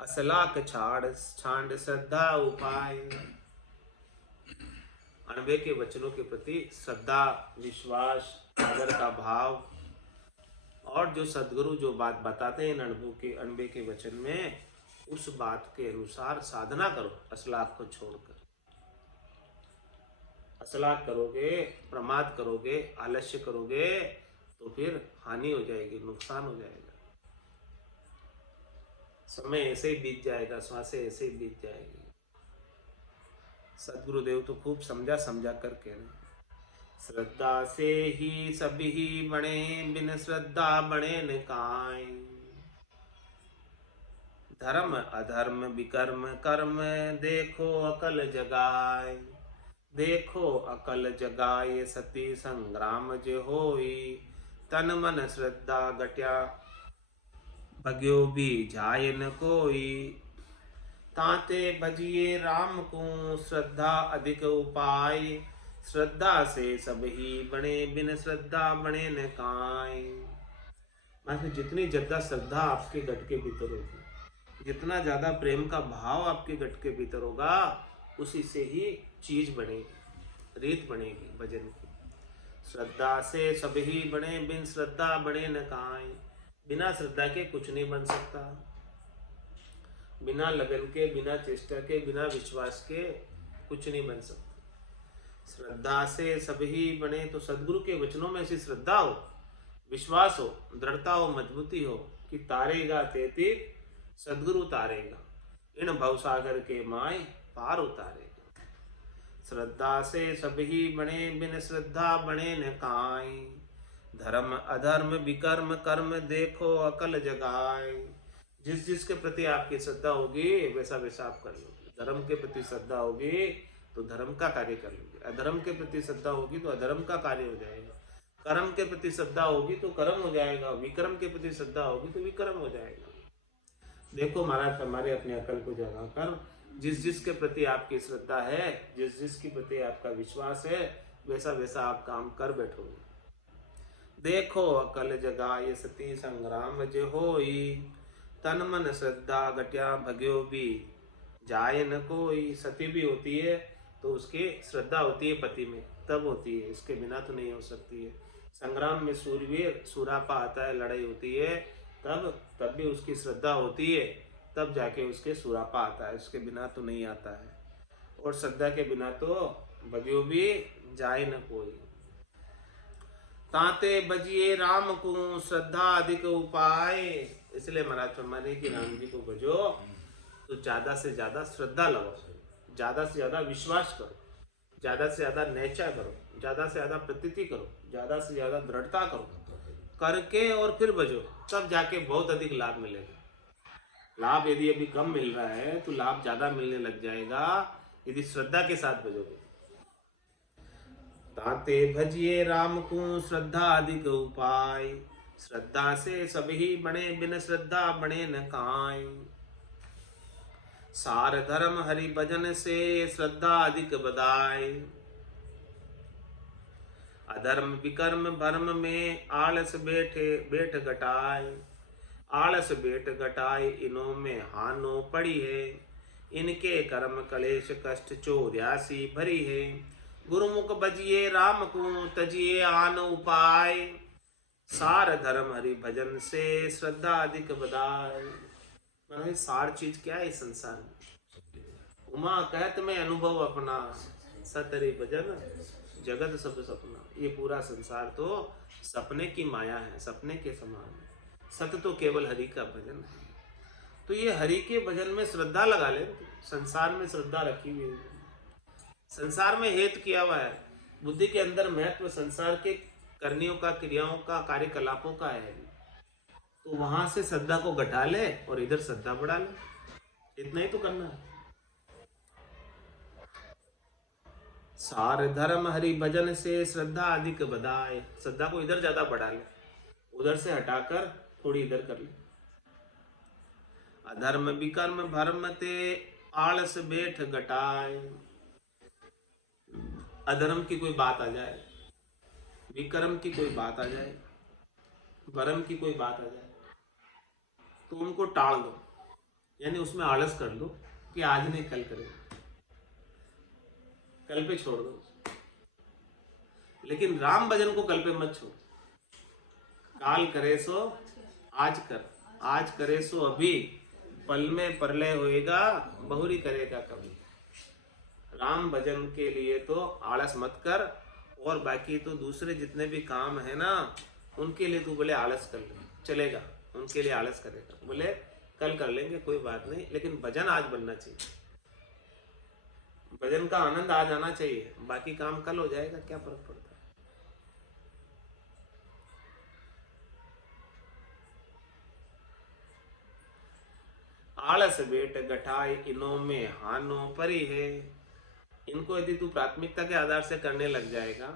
असलाक छांड श्रद्धा उपाय। अनबे के वचनों के प्रति श्रद्धा, विश्वास, आदर का भाव, और जो सदगुरु जो बात बताते हैं अनबे के वचन में, उस बात के अनुसार साधना करो। असलाक को छोड़कर, असलाक करोगे, प्रमाद करोगे, आलस्य करोगे तो फिर हानि हो जाएगी, नुकसान हो जाएगा। समय ऐसे ही बीत जाएगा, श्वासें ऐसे ही बीत जाएगी। सदगुरुदेव तो खूब समझा कर कह रहे, श्रद्धा से ही सभी बने, बिन श्रद्धा बने न काई। धर्म अधर्म विकर्म कर्म, देखो अकल जगाए। देखो अकल जगाए, सती संग्राम जे होई। तन मन श्रद्धा घट्या, भग्यो भी जाय न कोई। ताते भजिए राम को, श्रद्धा अधिक उपाय। श्रद्धा से सब ही बने, बिन श्रद्धा बने न काई। मतलब जितनी ज्यादा श्रद्धा आपके घट के भीतर होगी, जितना ज्यादा प्रेम का भाव आपके घट के भीतर होगा, उसी से ही चीज बनेगी, रीत बनेगी भजन की। श्रद्धा से सब ही बने, बिन श्रद्धा बने न काई। बिना श्रद्धा के कुछ नहीं बन सकता, बिना लगन के, बिना चेष्टा के, बिना विश्वास के कुछ नहीं बन सकता। श्रद्धा से सभी बने, तो सदगुरु के वचनों में ऐसी श्रद्धा हो, विश्वास हो, दृढ़ता हो, मजबूती हो कि तारेगा तेती सदगुरु तारेगा, इन भवसागर के माय पार उतारेगा। श्रद्धा से सभी बने, बिन श्रद्धा बने न काई। धर्म अधर्म विकर्म कर्म, देखो अकल जगाए। जिस जिसके प्रति आपकी श्रद्धा होगी वैसा वैसा आप कर लोगे। धर्म के प्रति श्रद्धा होगी तो धर्म का कार्य कर लोगे, अधर्म के प्रति श्रद्धा होगी तो अधर्म का कार्य हो जाएगा, कर्म के प्रति श्रद्धा होगी तो कर्म हो जाएगा, विक्रम के प्रति श्रद्धा होगी तो विक्रम हो जाएगा। देखो महाराज, हमारे अपने अकल को जगाकर जिस जिसके प्रति आपकी श्रद्धा है, जिस जिसके प्रति आपका विश्वास है, वैसा वैसा आप काम कर बैठोगे। देखो अकल जगाए, सती संग्राम जे होई। तन मन श्रद्धा घट्या, भग्यो भी जाए न कोई। सती भी होती है तो उसकी श्रद्धा होती है पति में, तब होती है, इसके बिना तो नहीं हो सकती है। संग्राम में सूरवीर सूरापा आता है, लड़ाई होती है, तब भी उसकी श्रद्धा होती है, तब जाके उसके सूरापा आता है, उसके बिना तो नहीं आता है। और श्रद्धा के बिना तो भग्यो भी जाए न कोई। ताते बजिए राम को, श्रद्धा अधिक उपाय। इसलिए महाराज फरमाने की राम जी को भजो तो ज्यादा से ज्यादा श्रद्धा लगाओ, ज्यादा से ज्यादा विश्वास करो, ज्यादा से ज्यादा नैचा करो, ज्यादा से ज्यादा प्रतीति करो, ज्यादा से ज्यादा दृढ़ता करो करके, और फिर भजो, तब जाके बहुत अधिक लाभ मिलेगा। लाभ यदि अभी कम मिल रहा है तो लाभ ज्यादा मिलने लग जाएगा यदि श्रद्धा के साथ भजोगे। ताते भजिए राम को, श्रद्धा अधिक उपाय। श्रद्धा से सभी बने, बिन श्रद्धा बने न काई। सार धर्म हरि भजन से, श्रद्धा अधिक बदाय। अधर्म विकर्म भर्म में, आलस बैठ घटाए। आलस बैठ घटाए, इनों में हानो पड़ी है। इनके कर्म कलेश कष्ट 84 भरी है। गुरुमुख बजिए राम को, तजिए आन उपाय। सार धर्म हरि भजन से, श्रद्धा अधिक बदाय। मतलब सार चीज क्या है इस संसार में? उमा कहत में अनुभव अपना, सतरे भजन जगत सब सपना। ये पूरा संसार तो सपने की माया है, सपने के समान है। सत्य तो केवल हरि का भजन है। तो ये हरि के भजन में श्रद्धा लगा ले। संसार में श्रद्धा रखी हुई है, संसार में हेतु किया हुआ है। बुद्धि के अंदर महत्व संसार के करनियों का, क्रियाओं का, कार्यकलापों का है। तो वहां से श्रद्धा को घटा ले और इधर श्रद्धा बढ़ा ले। इतना ही तो करना है। सार धर्म हरि भजन से श्रद्धा अधिक बधाए। श्रद्धा को इधर ज्यादा बढ़ा ले, उधर से हटाकर थोड़ी इधर कर ले। अधर्म विकर्म भर्म ते आलस बैठ घटाए। अधर्म की कोई बात आ जाए, विकर्म की कोई बात आ जाए, भरम की कोई बात आ जाए, तो उनको टाल दो, यानी उसमें आलस कर दो कि आज नहीं कल करेंगे, कल पे छोड़ दो। लेकिन राम भजन को कल पे मत छोड़। काल करे सो आज कर, आज करे सो अभी, पल में प्रलय होएगा, बहुरी करेगा कभी। राम भजन के लिए तो आलस मत कर, और बाकी तो दूसरे जितने भी काम है ना, उनके लिए तू बोले आलस कर ले, चलेगा। उनके लिए आलस करेगा, बोले कल कर लेंगे कोई बात नहीं, लेकिन भजन आज बनना चाहिए। भजन का आनंद आज आना चाहिए, बाकी काम कल हो जाएगा, क्या फर्क पड़ता है। आलस बेट गठाई इनो में हानो परी है। इनको यदि तू प्राथमिकता के आधार से करने लग जाएगा,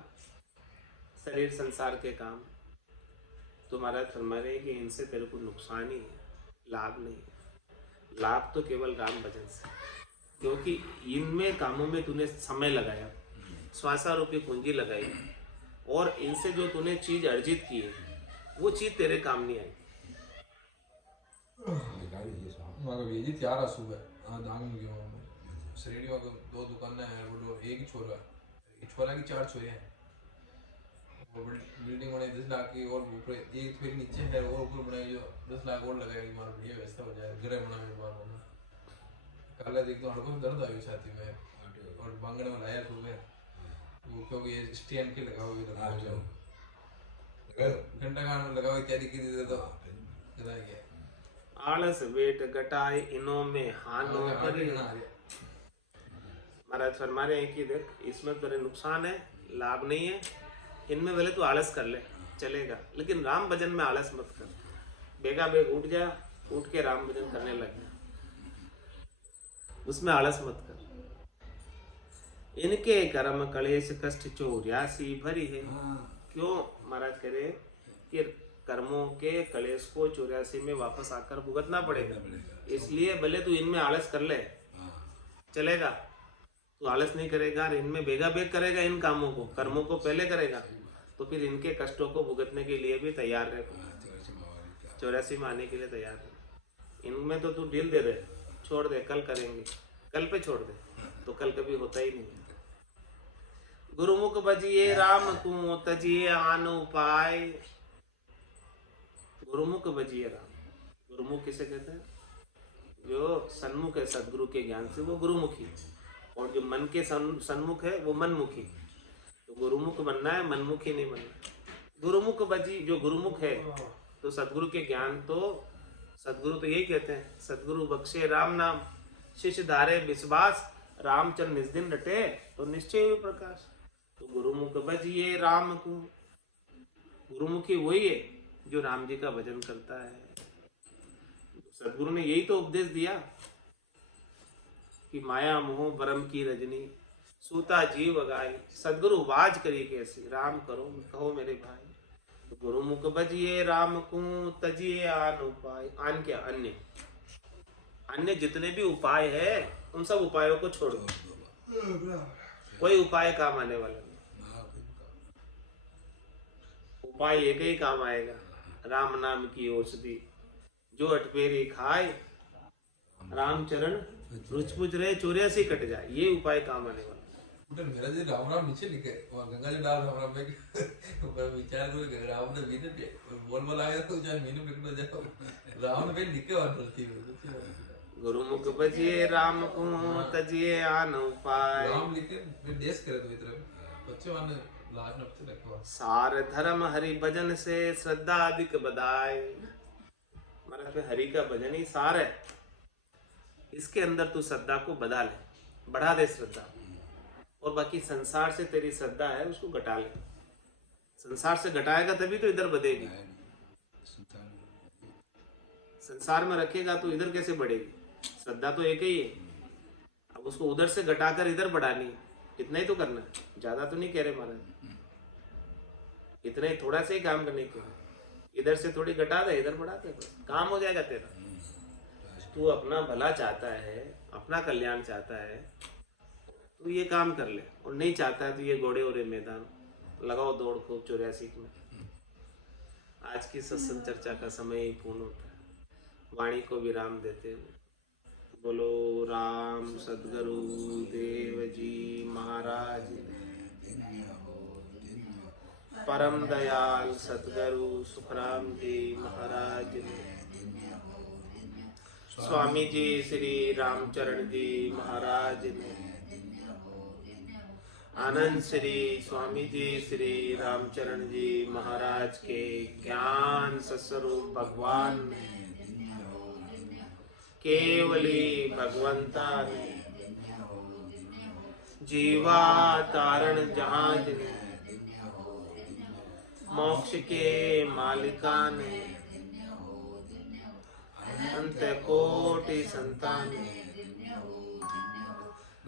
शरीर संसार के काम, तो महाराज फरमा रहे कि इनसे तेरे को नुकसान ही है, लाभ नहीं है। लाभ तो केवल राम भजन से, क्योंकि इनमें कामों में तूने समय लगाया, श्वासारूपी पूंजी लगाई, और इनसे जो तूने चीज अर्जित की है वो चीज तेरे काम नहीं आई। ये त्यार सुबह दांग गयो श्रेणी में दो दुकान है, वो एक ही छोरा है, एक छोरा की 4 छोरे हैं। वो बिल्डिंग बनाई 10 लाख की, और ऊपर एक फिर नीचे है, और ऊपर बनाई जो 10 लाख और लगाएगी, मार बढ़िया व्यवस्था हो जाए, घर बनाए मार होना। कल देख तो हड़को दर्द आई छाती में, और बांगड़े में लाया सुबह वो, क्योंकि ये स्टैंड के लगा हुआ घंटा गान में लगा हुआ तैयारी की थी, तो करा गया। आलस वेट गटाए इनो में हानो परी। महाराज फरमा रहे हैं कि देख, इसमें तेरे नुकसान है, लाभ नहीं है। इनमें भले तू आलस कर ले, चलेगा, लेकिन राम भजन में आलस मत कर। बेगा बेग उठ जा, उठ के राम भजन करने लग जा, उसमें आलस मत कर। इनके कर्म कलेश कष्ट 84 भरी है। क्यों महाराज कह रहे कि कर्मों के कलेश को 84 में वापस आकर भुगतना पड़ेगा। इसलिए भले तू इनमें आलस कर ले, चलेगा। तू आलस नहीं करेगा, इनमें बेगा बेग करेगा, इन कामों को, कर्मों को पहले करेगा, तो फिर इनके कष्टों को भुगतने के लिए भी तैयार रहे, 84 में आने के लिए तैयार है। इनमें तो तू ढील दे दे, छोड़ दे, कल करेंगे, कल पे छोड़ दे, तो कल कभी होता ही नहीं। गुरुमुख बजिए राम को तजिए आन उपाय। गुरुमुख बजिए राम। गुरुमुख किसे कहते हैं? जो सन्मुख है सदगुरु के ज्ञान से, वो गुरुमुखी। और जो मन के सन्मुख है वो मनमुखी। तो गुरुमुख बनना है, मनमुखी नहीं बनना। गुरुमुख बजी, जो गुरुमुख है तो सदगुरु के ज्ञान, तो सदगुरु तो यही कहते हैं, सदगुरु बख्शे राम नाम, शिष्य धारे विश्वास, रामचंद्र निज दिन रटे तो निश्चय हुए प्रकाश। तो गुरुमुख बजिए राम को। गुरुमुखी वही है जो राम जी का भजन करता है। सदगुरु ने यही तो उपदेश दिया कि माया मोह बरम की रजनी, सूता जीव गाय, सदगुरु वाज करिए कैसी, राम करो कहो मेरे भाई। तो गुरुमुख बजिए राम को तजिए आन उपाय। आन क्या? अन्य। अन्य जितने भी उपाय है उन सब उपायों को छोड़ दो, कोई उपाय काम आने वाला नहीं। उपाय एक ही काम आएगा, राम नाम की औषधि, जो अटपेरी खाए रामचरण रुचपुच रहे 84 कट जाए, ये उपाय काम आने वाला। उधर मेरा जी राम राम नीचे लिखे और गंगा जी डाल राम राम में पर विचार करो कि राम ने मीने पे बोल आया तो जान मीने लिखना जाओ राम ने लिखे और प्रति गुरुमुख बजिए राम को तजिए आन उपाय। राम लिखे फिर देश करे तो इधर बच्चे वाले लास्ट नफ्ते रखवा सार धर्म हरि भजन से श्रद्धा अधिक बधाए। हमारा पे हरि का भजन ही सार है, इसके अंदर तू श्रद्धा को बढ़ा ले, बढ़ा दे श्रद्धा, और बाकी संसार से तेरी श्रद्धा है उसको घटा ले। संसार से घटाएगा तभी तो इधर बढ़ेगी, संसार में रखेगा तो इधर कैसे बढ़ेगी? श्रद्धा तो एक ही है, अब उसको उधर से घटाकर इधर बढ़ानी है, इतना ही तो करना है, ज्यादा तो नहीं कह रहे महाराज, इतना ही थोड़ा सा ही काम करने के, इधर से थोड़ी घटा दे इधर बढ़ा दे, काम हो जाएगा तेरा। तू अपना भला चाहता है, अपना कल्याण चाहता है, तू ये काम कर ले, और नहीं चाहता है तो ये घोड़े और मैदान लगाओ दौड़ खूब 84 में। आज की सत्संग चर्चा का समय ही पूर्ण होता है, वाणी को विराम देते हुए बोलो राम सद्गुरु देव जी महाराज, परम दयाल सद्गुरु सुखराम जी महाराज, स्वामी जी श्री रामचरण जी महाराज, आनंद श्री स्वामी जी श्री रामचरण जी महाराज के ज्ञान सस्वरूप भगवान ने, केवली भगवंता ने, जीवा तारण जहाज ने, मोक्ष के मालिका ने, अंत कोटि संतान ने,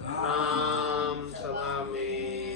नाम सभा में